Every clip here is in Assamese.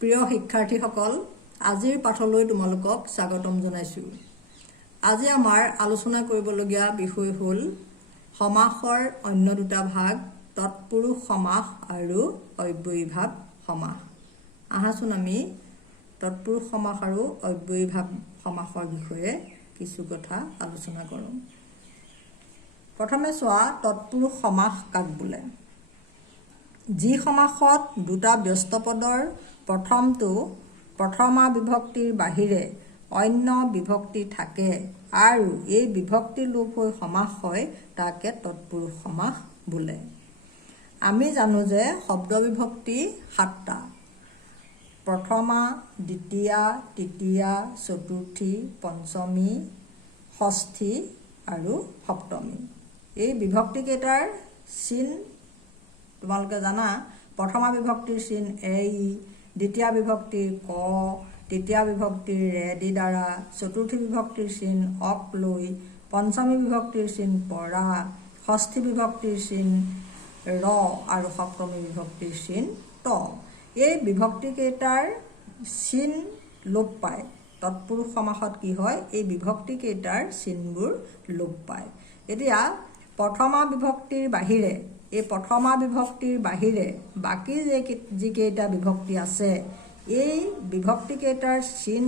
প্ৰিয় শিক্ষাৰ্থীসকল, আজিৰ পাঠলৈ তোমালোকক স্বাগতম জনাইছোঁ। আজি আমাৰ আলোচনা কৰিবলগীয়া বিষয় হ'ল সমাসৰ অন্য দুটা ভাগ, তৎপুৰুষ সমাস আৰু অব্যয়ীভাৱ সমাস। আহাচোন আমি তৎপুৰুষ সমাস আৰু অব্যয়ীভাৱ সমাসৰ বিষয়ে কিছু কথা আলোচনা কৰোঁ। প্ৰথমে চোৱা, তৎপুৰুষ সমাস কাক বোলে? যি সমাসত দুটা ব্যস্ত পদৰ প্ৰথমটো প্ৰথমা বিভক্তিৰ বাহিৰে অন্য বিভক্তি থাকে আৰু এই বিভক্তি লোপ হৈ সমাস হয়, তাকে তৎপুৰুষ সমাস বোলে। আমি জানো যে শব্দ বিভক্তি 7টা: প্ৰথমা, দ্বিতীয়া, তৃতীয়া, চতুৰ্থী, পঞ্চমী, ষষ্ঠী আৰু সপ্তমী। এই বিভক্তিকেইটাৰ চিন তোমালোকে জানা। প্ৰথমা বিভক্তিৰ চিন এ ই, দ্বিতীয় বিভক্তিৰ ক, তৃতীয় বিভক্তিৰ ৰে দি দ্বাৰা, চতুৰ্থী বিভক্তিৰ চিন অক লৈ, পঞ্চমী বিভক্তিৰ চিন পৰা, ষষ্ঠী বিভক্তিৰ চিন ৰ আৰু সপ্তমী বিভক্তিৰ চিন ত। এই বিভক্তিকেইটাৰ চিন লোপ পায়। তৎপুৰুষ সমাসত কি হয়, এই বিভক্তিকেইটাৰ চিনবোৰ লোপ পায়। এতিয়া প্ৰথমা বিভক্তিৰ বাহিৰে, এই প্ৰথমা বিভক্তিৰ বাহিৰে বাকী যিকেইটা বিভক্তি আছে, এই বিভক্তিকেইটাৰ চিন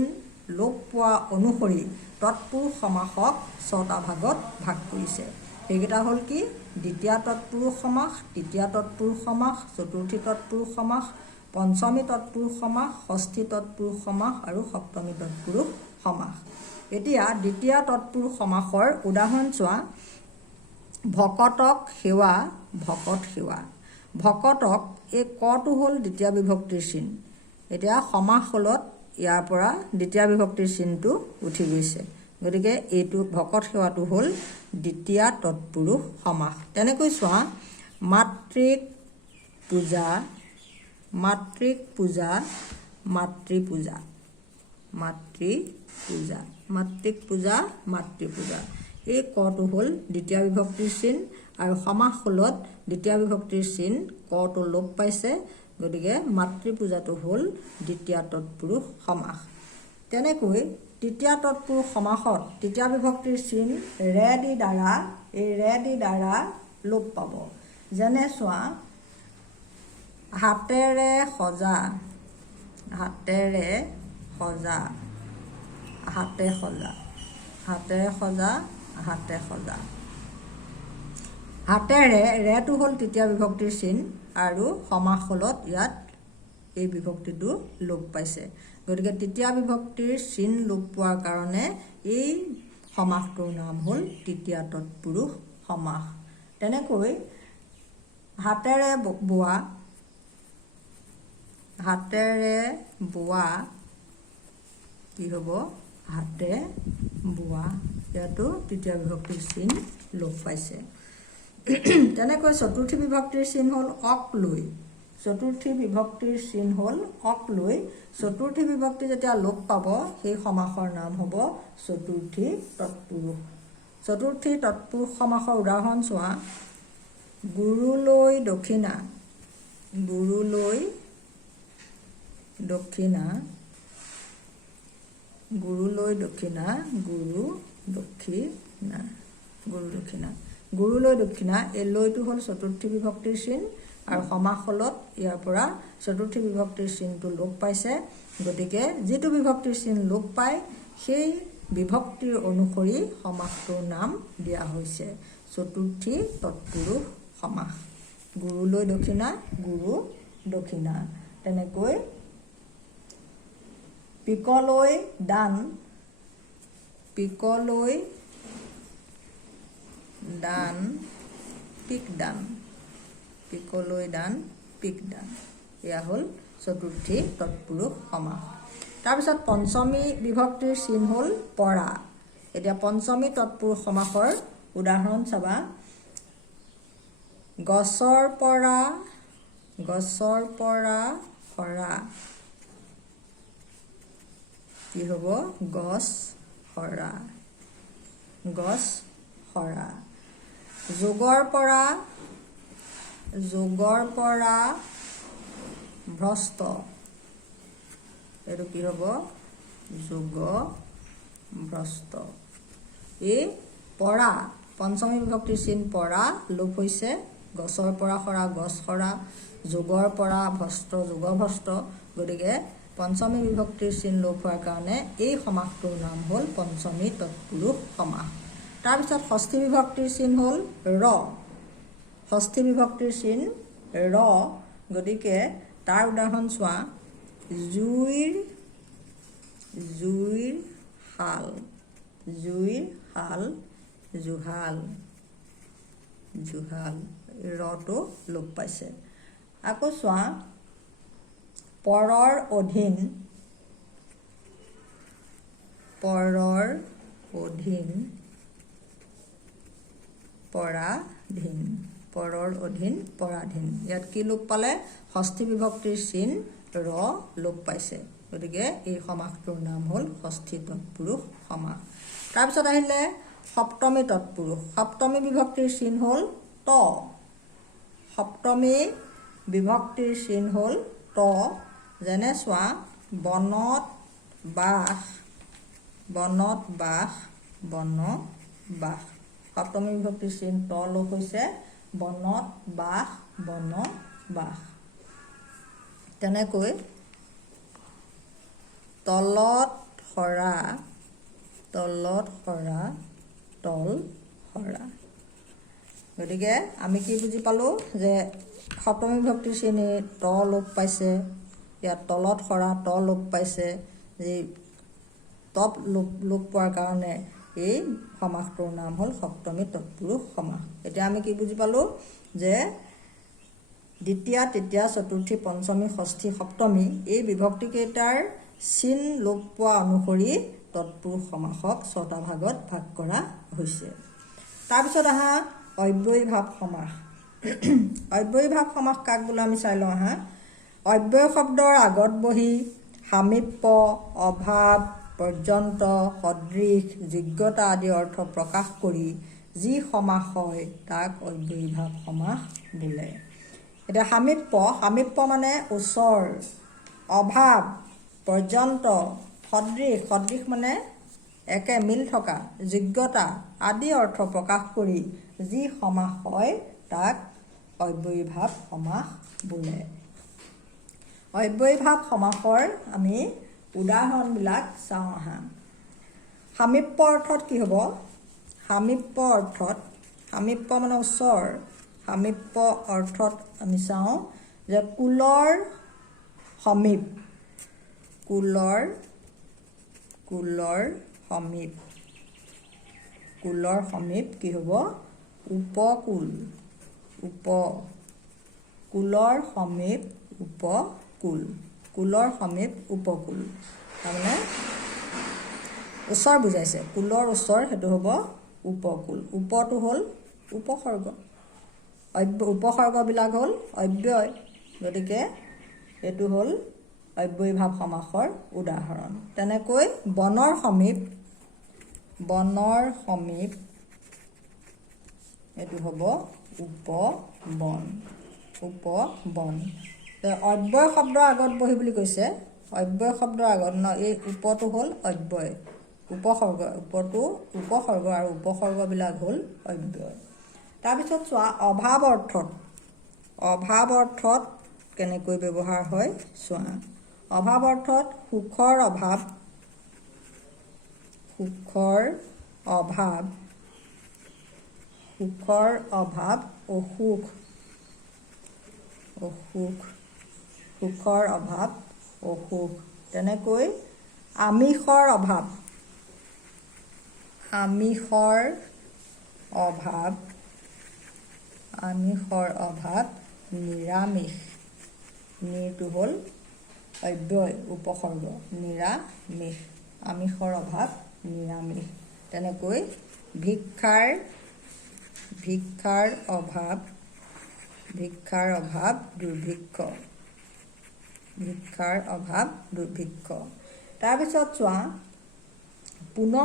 লোপ পোৱা অনুসৰি তৎপুৰুষ সমাসক 6টা ভাগত ভাগ কৰিছে। সেইকেইটা হ'ল কি? দ্বিতীয় তৎপুৰুষ সমাস, তৃতীয় তৎপুৰুষ সমাস, চতুৰ্থী তৎপুৰুষ সমাস, পঞ্চমী তৎপুৰুষ সমাস, ষষ্ঠী তৎপুৰুষ সমাস আৰু সপ্তমী তৎপুৰুষ সমাস। এতিয়া দ্বিতীয় তৎপুৰুষ সমাসৰ উদাহৰণ চোৱা। ভকতক সেৱা, ভকত সেৱা। ভকতক, এই কটো হ'ল দ্বিতীয় বিভক্তিৰ চিন। এতিয়া সমাস হলত ইয়াৰ পৰা দ্বিতীয় বিভক্তিৰ চিনটো উঠি গৈছে, গতিকে এইটো ভকত সেৱাটো হ'ল দ্বিতীয় তৎপুৰুষ সমাস। তেনেকৈ চোৱা, মাতৃক পূজা, মাতৃক পূজা, মাতৃ পূজা, মাতৃ পূজা, মাতৃক পূজা, মাতৃ পূজা। এই কটো হ'ল দ্বিতীয় বিভক্তিৰ চিন আৰু সমাস হলত দ্বিতীয় বিভক্তিৰ চিন কটো লোপ পাইছে, গতিকে মাতৃ পূজাটো হ'ল দ্বিতীয় তৎপুৰুষ সমাস। তেনেকৈ তৃতীয় তৎপুৰুষ সমাসত তৃতীয় বিভক্তিৰ চিন ৰে দি দ্বাৰা, এই ৰে দি দ্বাৰা লোপ পাব। যেনে চোৱা, হাতেৰে সজা, হাতেৰে সজা, হাতে সজা, হাতেৰে সজা, হাতে সজা। হাতেৰে, ৰেটো হ'ল তৃতীয় বিভক্তিৰ চিন আৰু সমাস হলত ইয়াত এই বিভক্তিটো লোপ পাইছে, গতিকে তৃতীয় বিভক্তিৰ চিন লোপ পোৱাৰ কাৰণে এই সমাসটোৰ নাম হ'ল তৃতীয় তৎপুৰুষ সমাস। তেনেকৈ হাতেৰে বোৱা, হাতেৰে বোৱা কি হ'ব? হাতে বোৱা। ইয়াতো তৃতীয় বিভক্তিৰ চিন লোপ পাইছে। তেনেকৈ চতুৰ্থী বিভক্তিৰ চিন হ'ল অক লৈ। চতুৰ্থী বিভক্তিৰ চিন হ'ল অক লৈ। চতুৰ্থী বিভক্তি যেতিয়া লোপ পাব, সেই সমাসৰ নাম হ'ব চতুৰ্থী তৎপুৰুষ। চতুৰ্থী তৎপুৰুষ সমাসৰ উদাহৰণ চোৱা। গুৰুলৈ দক্ষিণা, গুৰুলৈ দক্ষিণা, গুৰুলৈ দক্ষিণা, গুৰু দক্ষিণা, গুৰু দক্ষিণা, গুৰুলৈ দক্ষিণা। এই লৈটো হ'ল চতুৰ্থী বিভক্তিৰ চিন আৰু সমাস হলত ইয়াৰ পৰা চতুৰ্থী বিভক্তিৰ চিনটো লোপ পাইছে, গতিকে যিটো বিভক্তিৰ চিন লোপ পায় সেই বিভক্তিৰ অনুসৰি সমাসটোৰ নাম দিয়া হৈছে চতুৰ্থী তৎপুৰুষ সমাস। গুৰুলৈ দক্ষিণা, গুৰু দক্ষিণা। তেনেকৈ পিকলৈ দান, পিকলৈ দান, পিক দান, পিকলৈ দান, পিক দান। এয়া হ'ল চতুৰ্থী তৎপুৰুষ সমাস। তাৰপিছত পঞ্চমী বিভক্তিৰ চিন হ'ল পৰা। এতিয়া পঞ্চমী তৎপুৰুষ সমাসৰ উদাহৰণ চাবা। গছৰ পৰা, গছৰ পৰা সৰা কি হ'ব? গছ সৰা, গছ সৰা। যোগৰ পৰা, যোগৰ পৰা ভ্ৰষ্ট, এইটো কি হ'ব যোগভ্ৰষ্ট এই পৰা পঞ্চমী বিভক্তিৰ চিন পৰা লোপ হৈছে গছৰ পৰা সৰা গছ সৰা যোগৰ পৰা ভ্ৰষ্ট যোগভ্ৰষ্ট গতিকে পঞ্চমী বিভক্তিৰ চিন লোপ হোৱাৰ কাৰণে এই সমাসটোৰ নাম হ'ল পঞ্চমী তৎপুৰুষ সমাস তাৰপিছত ষষ্ঠী বিভক্তিৰ চিন হ'ল ৰ ষষ্ঠী বিভক্তিৰ চিন ৰ গতিকে তাৰ উদাহৰণ চোৱা জুইৰ শাল জুহাল ৰটো লোপ পাইছে আকৌ চোৱা পৰৰ অধীন পৰাধীন ইয়াত কি লোপ পালে ষষ্ঠী বিভক্তিৰ চিন ৰ লোপ পাইছে গতিকে এই সমাসটোৰ নাম হ'ল ষষ্ঠী তৎপুৰুষ সমাস তাৰপিছত আহিলে সপ্তমী তৎপুৰুষ সপ্তমী বিভক্তিৰ চিন হ'ল ত সপ্তমী বিভক্তিৰ চিন হ'ল ত যেনে চোৱা বনত বাস সপ্তমী বিভক্তিৰ চিন ত লোপ হৈছে বনত বাস তেনেকৈ তলত সৰা তল সৰা গতিকে আমি কি বুজি পালোঁ যে সপ্তমী বিভক্তিৰ চিন ত লোপ পাইছে ইয়াত তলত সৰা ত লোপ পাইছে এই তপ লোপ পোৱাৰ কাৰণে এই সমাসটোৰ নাম হ'ল সপ্তমী তৎপুৰুষ সমাস এতিয়া আমি কি বুজি পালোঁ যে দ্বিতীয়া তৃতীয়া চতুৰ্থী পঞ্চমী ষষ্ঠী সপ্তমী এই বিভক্তিকেইটাৰ চিন লোপ পোৱা অনুসৰি তৎপুৰুষ সমাসক 6টা ভাগত ভাগ কৰা হৈছে তাৰপিছত আহা অব্যয়ীভাৱ সমাস অব্যয়ীভাৱ সমাস কাক বোলে আমি চাই লওঁ আহা অব্যয় শব্দৰ আগত বহি সামীপ্য অভাৱ পৰ্যন্ত সদৃশ যোগ্যতা আদি অৰ্থ প্ৰকাশ কৰি যি সমাস হয় তাক অব্যয়ীভাৱ সমাস বোলে এতিয়া সামীপ্য মানে ওচৰ অভাৱ পৰ্যন্ত সদৃশ মানে একে মিল থকা যোগ্যতা আদি অৰ্থ প্ৰকাশ কৰি যি সমাস হয় তাক অব্যয়ীভাৱ সমাস বোলে অব্যয়ীভাৱ সমাসৰ আমি উদাহৰণবিলাক চাওঁ আহা সামীপ্য অৰ্থত কি হ'ব সামীপ্য মানে ওচৰ সামীপ্য অৰ্থত আমি চাওঁ যে কুলৰ সমীপ কি হ'ব উপকূল কুলৰ সমীপ উপকূল তাৰমানে ওচৰ বুজাইছে কুলৰ ওচৰ সেইটো হ'ব উপকূল উপটো হ'ল উপসৰ্গ উপসৰ্গবিলাক হ'ল অব্যয় গতিকে এইটো হ'ল অব্যয়ীভাৱ সমাসৰ উদাহৰণ তেনেকৈ বনৰ সমীপ এইটো হ'ব উপবন অব্যয় শব্দৰ আগত বহি বুলি কৈছে অব্যয় শব্দৰ আগত এই উপটো হ'ল অব্যয় উপসৰ্গ উপসৰ্গ আৰু উপসৰ্গবিলাক হ'ল অব্যয় তাৰপিছত চোৱা অভাৱ অৰ্থত কেনেকৈ ব্যৱহাৰ হয় চোৱা অভাৱ অৰ্থত সুখৰ অভাৱ অসুখ তেনেকৈ আমিষৰ অভাৱ নিৰামিষ নিৰটো হ'ল অব্যয় উপসৰ্গ নিৰামিষ আমিষৰ অভাৱ নিৰামিষ তেনেকৈ ভিক্ষাৰ অভাৱ দুৰ্ভিক্ষ তাৰপিছত চোৱা পুনঃ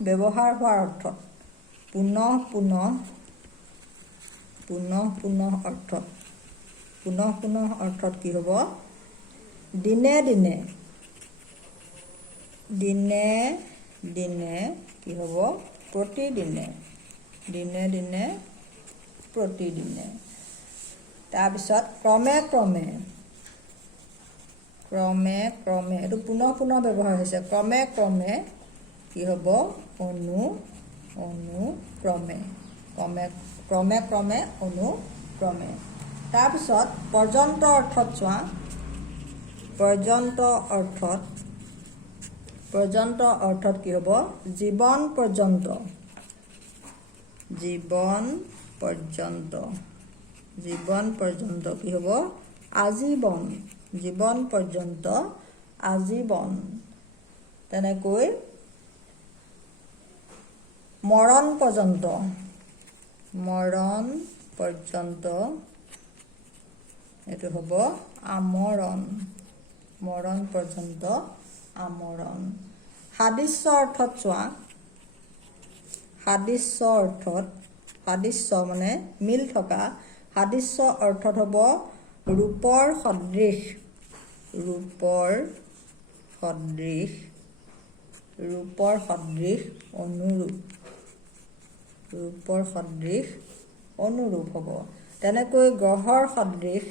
ব্যৱহাৰ হোৱাৰ অৰ্থত পুনঃ অৰ্থত কি হ'ব দিনে দিনে দিনে কি হ'ব প্ৰতিদিনে দিনে দিনে প্ৰতিদিনে তাৰপিছত ক্ৰমে ক্ৰমে ক্ৰমে ক্ৰমে এইটো পুনৰ পুনৰ ব্যৱহাৰ হৈছে ক্ৰমে ক্ৰমে কি হ'ব অনুক্ৰমে ক্ৰমে ক্ৰমে ক্ৰমে অনুক্ৰমে তাৰপিছত পৰ্যন্ত অৰ্থত চোৱা পৰ্যন্ত অৰ্থত কি হ'ব জীৱন পৰ্যন্ত কি হ'ব আজীৱন জীৱন পৰ্যন্ত আজীৱন তেনেকৈ মৰণ পৰ্যন্ত এইটো হ'ব আমৰণ মৰণ পৰ্যন্ত আমৰণ সাদৃশ্য অৰ্থত চোৱা সাদৃশ্য মানে মিল থকা সাদৃশ্য অৰ্থত হ'ব ৰূপৰ সদৃশ অনুৰূপ হ'ব তেনেকৈ গ্ৰহৰ সদৃশ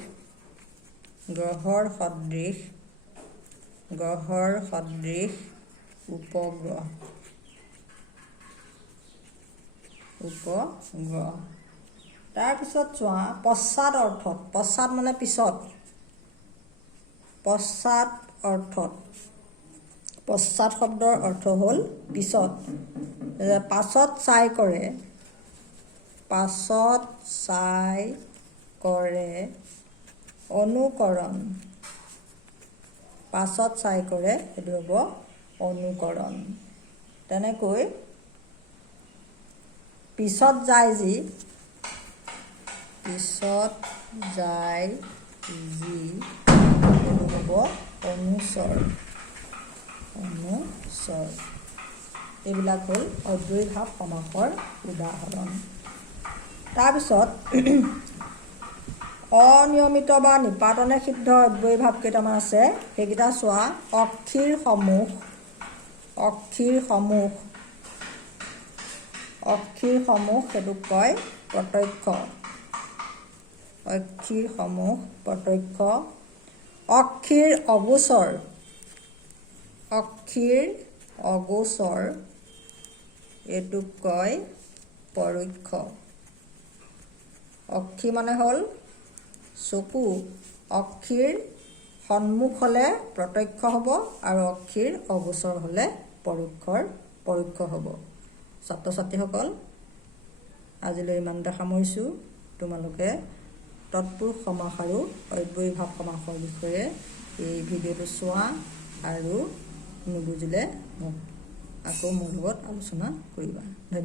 উপগ্ৰহ তাৰপিছত চোৱা পশ্চাদ অৰ্থত পশ্চাদ মানে পিছত পশ্চাদ শব্দৰ অৰ্থ হ'ল পিছত পাছত চাই কৰে অনুকৰণ পাছত চাই কৰে সেইটো হ'ব অনুকৰণ তেনেকৈ পিছত যায় যি সেইটো হ'ব অনুস্বৰ এইবিলাক হ'ল অব্যয়ীভাৱ সমাসৰ উদাহৰণ তাৰপিছত অনিয়মিত বা নিপাতনে সিদ্ধ অব্যয়ীভাৱ কেইটামান আছে সেইকেইটা চোৱা অক্ষীৰ সমূহ সেইটোক কয় প্ৰত্যক্ষ অক্ষীৰ অগোচৰ এইটোক কয় পৰোক্ষ অক্ষী মানে হ'ল চকু অক্ষীৰ সন্মুখ হ'লে প্ৰত্যক্ষ হ'ব আৰু অক্ষীৰ অগোচৰ হ'লে পৰোক্ষ হ'ব ছাত্ৰ ছাত্ৰীসকল আজিলৈ ইমানতে সামৰিছোঁ তোমালোকে তৎপুৰুষ সমাস আৰু অব্যয়ীভাৱ সমাসৰ বিষয়ে এই ভিডিঅ'টো চোৱা আৰু নুবুজিলে মোক আকৌ মোৰ লগত আলোচনা কৰিবা।